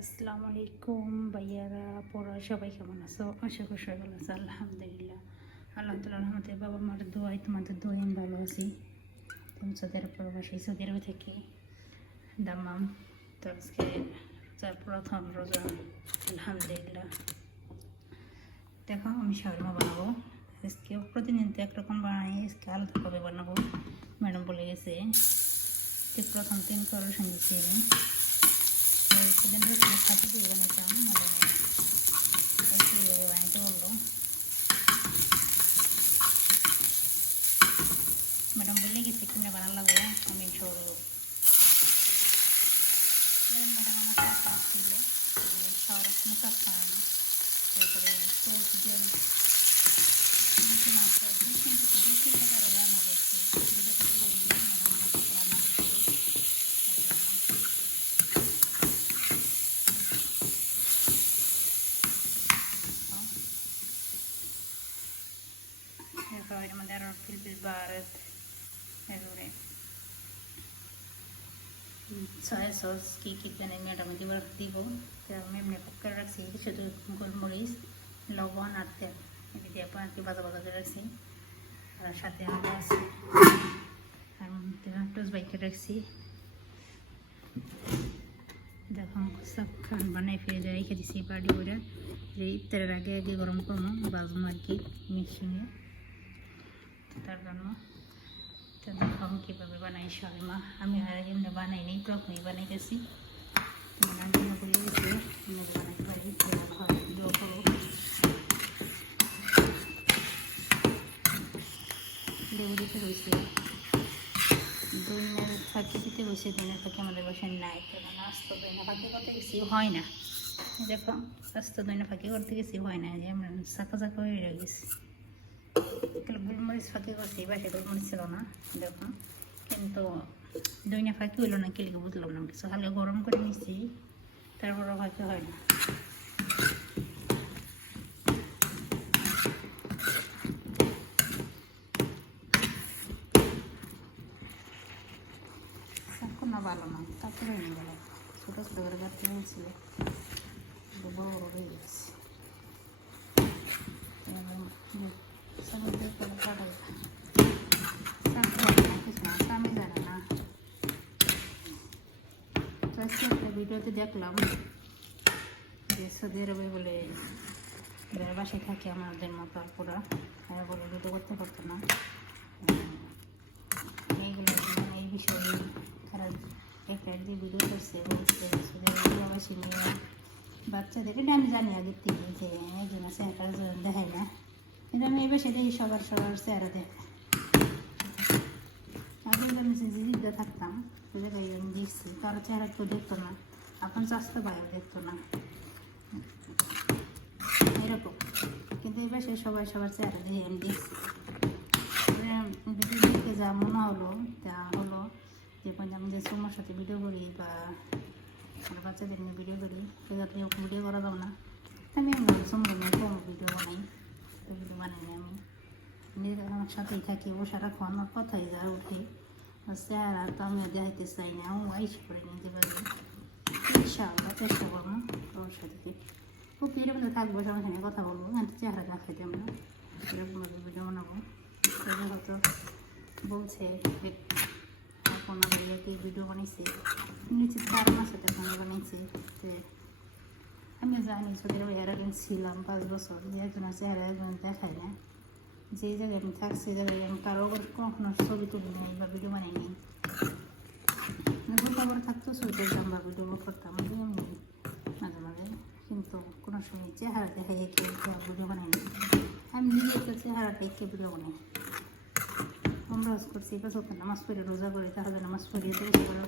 আসসালামু আলাইকুম ভাইয়ারা পড়া সবাই কেমন আছো? আশা করি সবাই ভালো আছে। আলহামদুলিল্লাহ, আল্লাহ তাআলার রহমতে বাবা মার দোয়াই তোমাদের দোয়াই আমি ভালো আছি। তুমি সৌদি আরব প্রবাসী, সৌদি আরবে থেকে দাম্মাম। তো আজকে যার প্রথম রোজা, আলহামদুলিল্লাহ। দেখো আমি শাওয়ারমা বানাবো আজকে। প্রতিদিন তো একরকম বানাই, আজকে আলাদাভাবে বানাবো। ম্যাডাম বলে গেছে যে প্রথম 3 করোর সঙ্গে আমি সেদিন রসুনের সাথে দিয়ে বানাইতাম, এইভাবে বানাইতে বললো। ম্যাডাম বললে গেছে কিনে বানান লাগবো, আমি সরু ম্যাডাম আমার কাছে ছিল শহরের মেকআপ খান, তারপরে টোস্ট জেল মাস্টার 2-3 টাকা রান্না করছে। ম্যাডাম আমাকে রান্না করছে। এর মধ্যে আরও ফিলফিল বারত, এরপরে সয়া সস কী কী মানে ম্যাডাম দিব। এমনি কুক করে রাখছি, শুধু গোলমরিচ, লবণ আর তেল এটি দিয়ে আর কি ভাজা ভাজা করে রাখছি। আর সাথে আলু আছে, আর টোস্ট বাইকে রাখছি। দেখো সব খান বানাই ফিরে যায় রেখে দিচ্ছি বাড়ি করে, যে ইফতারের আগে আগে গরম করবো বাজবো আর কি মিশিয়ে, তার জন্য। তো দেখো আমি কীভাবে বানাই শাওয়ারমা। আমি আর এমনি বানাই নি, প্রথমেই বানাইতেছি। রান্না করে গেছে বানাইতে পারি, ভিডিও করো। লেবু দিতে হয়েছে, দইনের ফাঁকি দিতে হয়েছে। দইনের ফাঁকি আমাদের বাসায় নাই, কারণ আস্ত দইনা ফাঁকি করতে গেছি হয় না। দেখো আস্ত দইনা ফাঁকি করতে গেছি হয় না, যে আমরা চাকা চাকা হয়ে গেছি। গোলমরিচ ফাঁকি করছি, বাসায় গোলমরিচ ছিল না দেখুন, কিন্তু দইনা ফাঁকি হইলো না, কেলিকে বুঝলাম না কিছু। হালকা গরম করে নিচ্ছি, তারপরও ফাঁকি হয় না। এখন না ভালো না, তারপরে নিয়ে গেল ছোটো ছোটো করে কাটতে হয়েছিল, বড় বড় হয়ে গেছে। একটা ভিডিওতে দেখলাম যে সৌদি আরবে বলে যারা বাসায় থাকে আমাদের মতো আর পুরা, তারা বলে ভিডিও করতে পারতো না। এইগুলো এই বিষয়ে তারা একটা যে ভিডিও করছে বলছে সৌদি আরবে প্রবাসী মেয়ে বাচ্চাদের, এটা আমি জানি আগের থেকে যে একজন আছে একটা দেখায় না, কিন্তু আমি এই বাসায় দেখি সবার চেহারা দেখায়। আগে আমি জিদ্দা থাকতাম, সে জায়গায় আমি দেখছি কারো চেহারা কেউ দেখতো না, আপনার স্বাস্থ্য ভাইও দেখতো না এরকম। কিন্তু এই বাসায় সবার চেহারা দেখে আমি দেখছি। ভিডিও দেখে যা মনে হলো তা হলো যে আমি যে তোমার সাথে ভিডিও করি বা বাচ্চাদের নিয়ে ভিডিও করি, সেটা ভিডিও করা যাবে না। আমি সময় কম ভিডিও বানাই, ভিডিও বানাই না। আমি নিজের আমার সাথেই থাকি, ও সারাক্ষণ আমার কথাই যা উঠে চেহারা তো আমিও দেখাইতে চাই না, ও আইস করে নিতে পারি। ইনশাআল্লাহ চেষ্টা করবো ওর সাথে খুব এরকম থাকবো, সবার সঙ্গে কথা বলবো, কিন্তু চেহারা দেখাইতে আমরা এরকমভাবে ভিডিও বানাবো। হয়তো বলছে এখন আমাদেরকে ভিডিও বানিয়েছে, নিচে 4 মাসের তখন বানিয়েছে। আমিও জানি ছোটো এর আগে ছিলাম 5 বছর, যে একজনের চেহারা একজন দেখায় না। যে জায়গায় আমি থাকছি সেই জায়গায় আমি কারো কখনো ছবি তুলি নেই বা ভিডিও বানাই নি। খবর থাকতো ছবি তুলতাম বা ভিডিও করতাম এমনি মাঝে মাঝে, কিন্তু কোনো সময় চেহারা দেখাই কেউ ভিডিও বানাই নি। আমি নিজে তো চেহারাটা একে ভিডিও বানাই। আমরা করছি বছর নামাজ পড়ে রোজা করি, তাহলে নামাজ পড়ি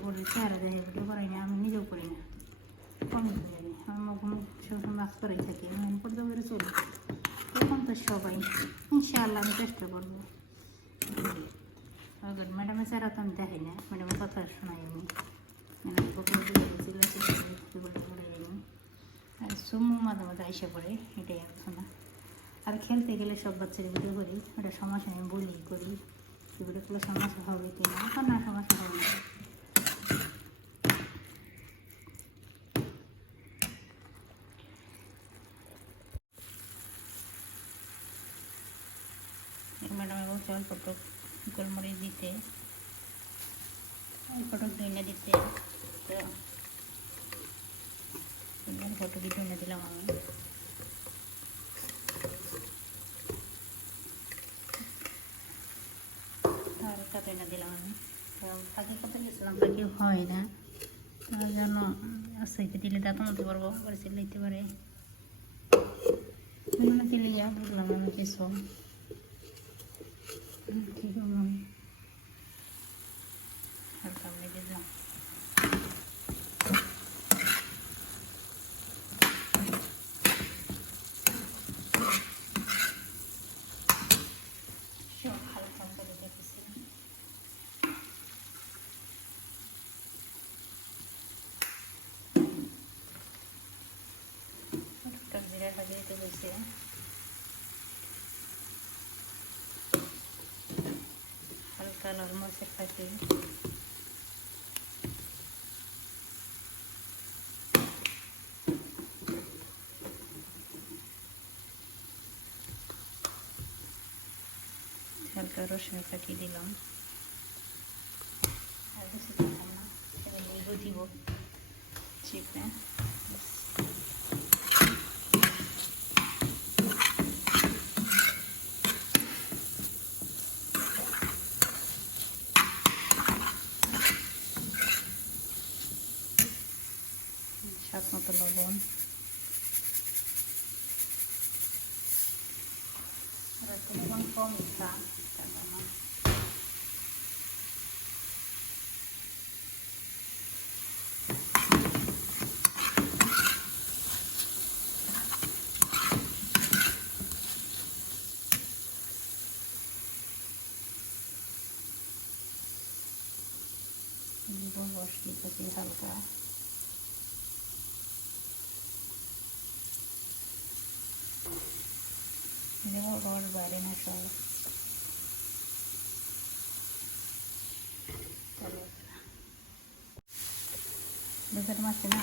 পড়ি চেহারা দেখে ভিডিও বানাই না, আমি নিজেও করি না, কমই করি আমি। আমার সবসময় মাছ করাই থাকি, আমি পড়তে করে চলি। তখন তো সবাই ইনশাআল্লাহ আমি চেষ্টা করবো। ম্যাডামের চেহারা তো আমি দেখাই না, ম্যাডামের কথা শোনাই আমি, আর সুমু মাঝে মাঝে আইসা পড়ে, এটাই আর না। আর খেলতে গেলে সব বাচ্চারা ভিডিও করি, ওটা সমস্যা আমি বলি করি, ভিডিও করলে সমস্যা হবে কি না, না সমস্যা হবে না। ফটো গোলমরিচ দিতে, ফটো ধুইনা দিতে, তো ফটো দিয়ে ধুইনা দিলাম আমি। হালকা ধুইনা দিলাম আমি, ফাঁকি করতে গেছিলাম, ফাঁকি হয় না, তার জন্য আস্তে দিলে দাঁত মতো পারবো, আবার চিল্লাইতে পারে, চিলিয়া বুঝলাম আমি কিছু ঠিক হালকা আমি দিলাম। হালকা করে দেখেছি জিরা লাগিয়ে দিয়েছি, হালকা লাল মরিচের ফাঁকি, হালকা রসুনের ফাঁকি দিলাম, আর কিছু দিলাম না, লেবু দিব চিপে। স্বাদ মতো লবণ, লবণ কম ইচ্ছা রস দিতেছি হালকা, রস বাইরে না সব বেকার মাছ না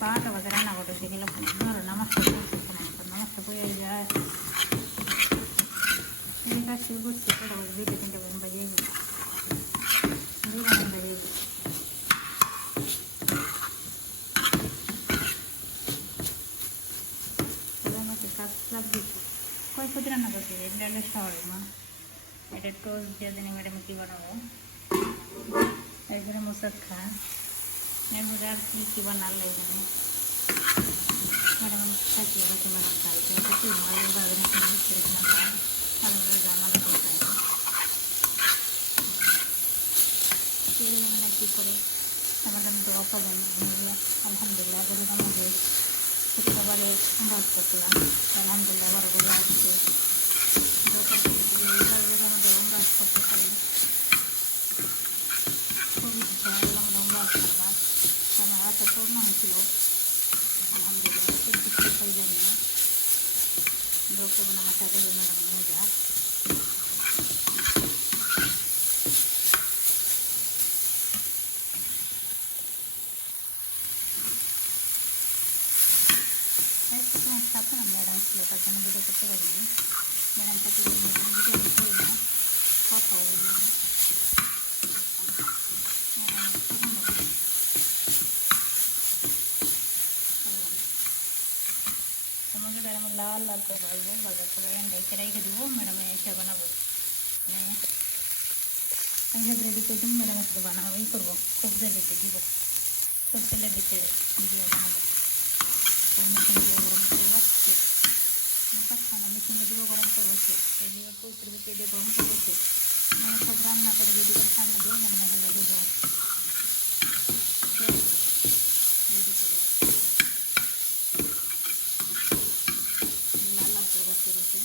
12টা বাজে রান্না করে গেলে নামাজটা করছে, নামাজটা বয়ে যায়, কাজ শুরু করছে 2টা 3টা বাজে গেছে, কয়েকটি রান্না করছি, এটা হলো শাওয়ারমা, এটা টোস্ট দিয়ে দিন ম্যাডাম কী বানাবো, এখানে মুসাক্কা এরপরে আর কী বানালে এখানে ম্যাডাম খাইছি বাকি ম্যাডাম খাই কি মানে কী করে আমার আমি দোয়া করবেন আলহামদুলিল্লাহ করে আমাদের শুক্রবারে বাস করছিলাম, আলহামদুলিল্লাহ বড় করে আসছে আমাদের বাস করতে পারি, খুব ইচ্ছা আমরা বাস করবার, আমার আশা পূর্ণ হয়েছিল আলহামদুলিল্লাহ, কিছু হয়ে জানি না লোক আমার সাথে ম্যাডাম মজা সাথে না ম্যাডাম ছিল, তার জন্য ভিডিও করতে পারিনি, ম্যাডাম সাথে ভিডিও করি না, কথাও বলি না, তোমাকে আমি লাল লাল করে ভাজবো, বাজার করে রেখে রেখে দেবো, ম্যাডামে এসে বানাবো, এইসব রেডি করে দিব, ম্যাডামের সাথে বানাবো, এই করবো সবজি দিতে দিব, সব তেলে দিতে দিয়ে বানাবো, মেশিনে দিয়ে গরম করে রাখছি, খানা মেশিনে দিয়ে গরম করে বসে, এই দিয়ে পৌঁছের ভিতরে দিয়ে গরম করে বসে, মানে সব রান্না করে রেডি করে সামনে দিয়ে ম্যাডামের রেডি দেবো, রেডি করবো লাল লাল করে বসে বসে।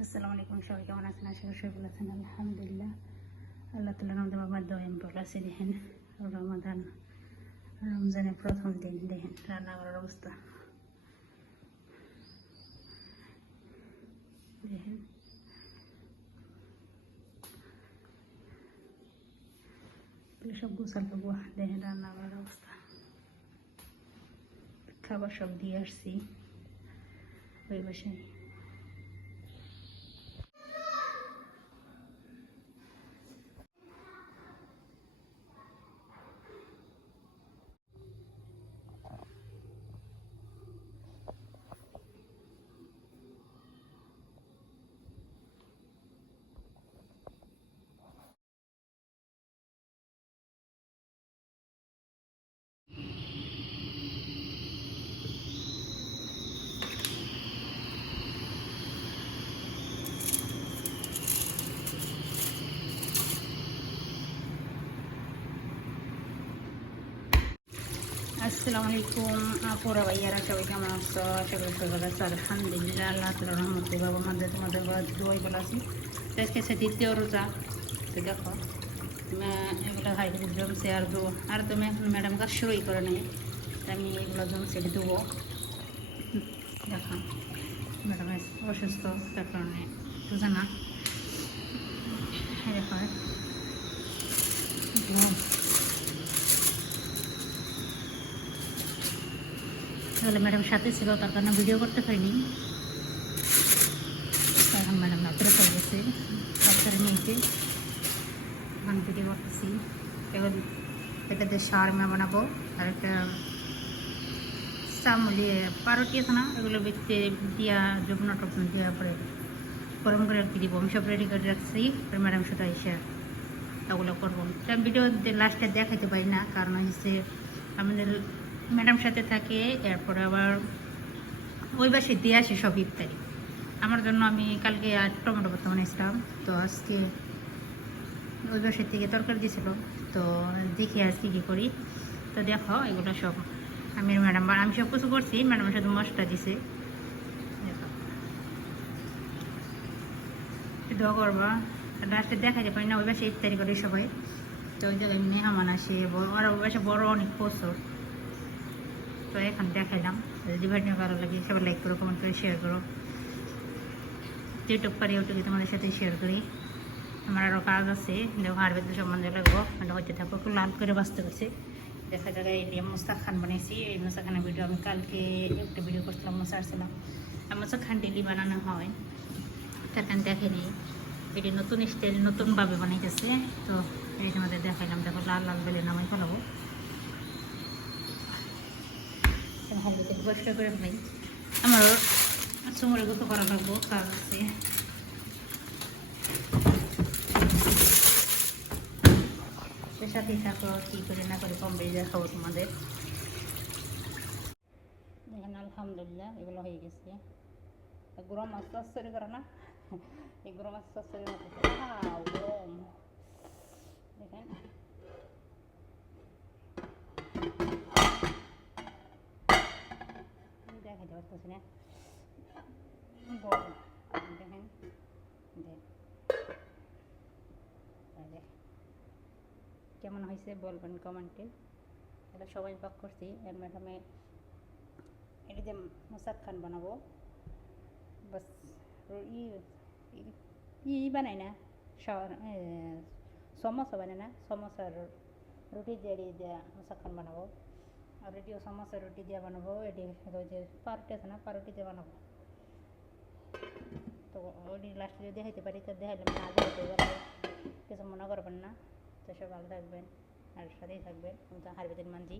আসসালামু আলাইকুম, সবাই কেমন আছেন? আশা করি সবাই ভালো আছেন, আলহামদুলিল্লাহ। আল্লাহ তাআলা আমাদের বাবার দয়াম বলাছে, দেখেন রমজানের প্রথম দিন, দেখেন রান্না করার অবস্থা, দেখেন সব গোছাল পাবো, দেখেন রান্না করার অবস্থা, খাবার সব দিয়ে আসছি ওই বাসায়। আসসালামু আলাইকুম আপুরা ভাইয়ারা, সবাই কেমন আছো? আশা করি সবাই ভালো আছো। আলহামদুলিল্লাহ, আল্লাহ তাআলার রহমতে বাবা মাদের তোমাদের দোয়াই ভালো আছি। তো আজকে হচ্ছে দ্বিতীয় রোজা। তো দেখো এগুলো হাই জমছে আর তুমি এখন ম্যাডাম কাজ শুরুই করে নেই, আমি এগুলো জমছে দেবো। দেখো ম্যাডাম অসুস্থ, তার কারণে রোজা না। দেখো তাহলে ম্যাডাম সাথে ছিল, তার কারণে ভিডিও করতে পারিনি। এখন ম্যাডাম রাত্রে চলে গেছে, ডাক্তারে নিয়েছে, এখন ভিডিও করতেছি। এবার এটা দিয়ে শাওয়ারমা বানাবো, আর একটা চামলিয়ে পাউরুটি আছে না, এগুলো ভিতরে দিয়া যমুনা টপনা দেওয়ার পরে গরম করে রাখতে দিব। আমি সব রেডি করে রাখছি, ম্যাডাম সাথে এসে ওগুলো করবো। আমি ভিডিও লাস্টে দেখাতে পারি না, কারণ হচ্ছে আমাদের ম্যাডাম সাথে থাকে, এরপরে আবার ওই বাসে দিয়ে আসে সব ইফতারি। আমার জন্য আমি কালকে আর টমেটো ভর্তা বানিয়েছিলাম, তো আজকে ওই বাসের থেকে তরকারি দিয়েছিল। তো দেখি আজকে কী করি। তো দেখো এগুলো সব আমি সব কিছু করছি, ম্যাডামের সাথে মশলা দিছে। দেখো দোয়া করবা, লাস্টে দেখাতে পারি না, ওই বাসে ইফতারি করি সবাই। তো ওই জায়গায় মেহমান আসে, আর ওই বাসে বড় অনেক প্রচুর। তো এখন দেখাইলাম, যদি ভিডিও ভালো লাগে সবাই লাইক করো, কমেন্ট করে শেয়ার করো। যেটুক পারি ওটুকু তোমাদের সাথে শেয়ার করি। আমার আরও কাজ আছে, দেখো হারবেদের সম্বন্ধে লাগবো, এটা হইতে থাকবো। একটু লাল করে বাঁচতে পারছি। দেখা জায়গায় এই মোস্তাক খান বানিয়েছি। এই মোস্তাক খানের ভিডিও আমি কালকে একটা ভিডিও করছিলাম, মোসা আসছিলাম। আর মোস্তাক খান ডেলি বানানো হয়, তার কারণ দেখেনি, এটি নতুন স্টাইল নতুনভাবে বানাইতেছে। তো এই তোমাদের দেখাইলাম। দেখো লাল লাল বেলে নামাই ফেলাবো। পরিষ্কার করে ফেলাই, আমার চুমড়ে গোসল করা লাগবো, কাজ আছে। সাথেই থাকো, কী করে না করে কম বেড়ে দেখাবো তোমাদের। দেখেন আলহামদুলিল্লাহ এগুলো হয়ে গেছে। গরম মাছ চচ্চড়ি করে না, এই গরম মাছ চচ্চড়ি গরম দেখেন। দেখাতে পারতেছি না, গরম দেখেন। কেমন হয়েছে বলবেন কমেন্টে। এটা সবাই পাক করছি। এর ম্যাডামে এটা যে মোসাক খান বানাবো, বাস বানাই না, সমোসা বানাই না, সমোসার রুটি দিয়ে দিয়ে মোসাক খান বানাবো। আর এটিও সমোসা রুটি দিয়ে বানাবো। এটি ওই যে পাউরুটি আছে না, পাউরুটি দিয়ে বানাবো। তো ওটি লাস্টে যদি দেখাইতে পারি তো দেখাইলাম, না দেখাতে পারলে কিছু মনে করবেন না। তো সব ভালো থাকবেন আর সাথেই থাকবেন। আমি তো হারবেদের মানজি।